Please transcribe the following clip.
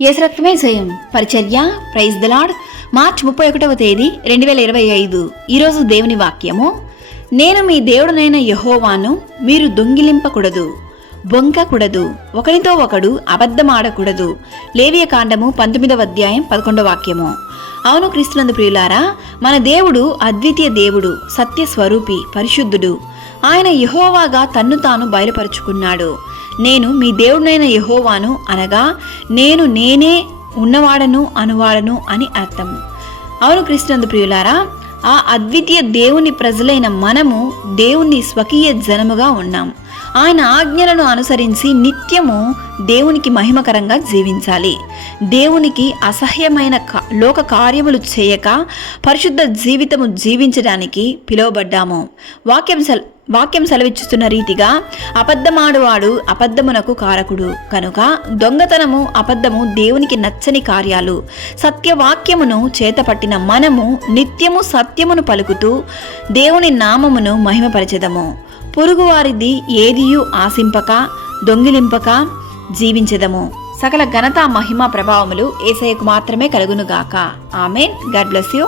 యేసు రక్తమే జయం. పరిచర్య. Praise the lord. మార్చి 31వ తేదీ 2025. ఈరోజు దేవుని వాక్యము, నేను మీ దేవుడనైన యెహోవాను, మీరు దొంగిలింపకూడదు, బొంకకూడదు, ఒకరితో ఒకడు అబద్ధమాడకూడదు. లేవియ కాండము 19వ అధ్యాయం 11వ వాక్యము. అవును క్రీస్తునందు ప్రియులారా, మన దేవుడు అద్వితీయ దేవుడు, సత్య స్వరూపి, పరిశుద్ధుడు. ఆయన యెహోవాగా తన్ను తాను బయలుపరుచుకున్నాడు. నేను మీ దేవుడినైన యెహోవాను అనగా నేనే ఉన్నవాడను అనువాడను అని అర్థం. అవును క్రీస్తునందు ప్రియులారా, ఆ అద్వితీయ దేవుని ప్రజలైన మనము దేవుని స్వకీయ జనముగా ఉన్నాం. ఆయన ఆజ్ఞలను అనుసరించి నిత్యము దేవునికి మహిమకరంగా జీవించాలి. దేవునికి అసహ్యమైన లోక కార్యములు చేయక పరిశుద్ధ జీవితము జీవించడానికి పిలువబడ్డాము. వాక్యం సెలవిచ్చుతున్న రీతిగా, అబద్ధమాడువాడు అబద్ధమునకు కారకుడు కనుక దొంగతనము, అబద్ధము దేవునికి నచ్చని కార్యాలు. సత్యవాక్యమును చేతపట్టిన మనము నిత్యము సత్యమును పలుకుతూ దేవుని నామమును మహిమపరచెదము. పొరుగువారిది ఏదియూ ఆశింపక దొంగిలింపక జీవించెదము. సకల ఘనత, మహిమ, ప్రభావములు యేసయ్యకు మాత్రమే కలుగునుగాక. ఆమేన్. God bless you.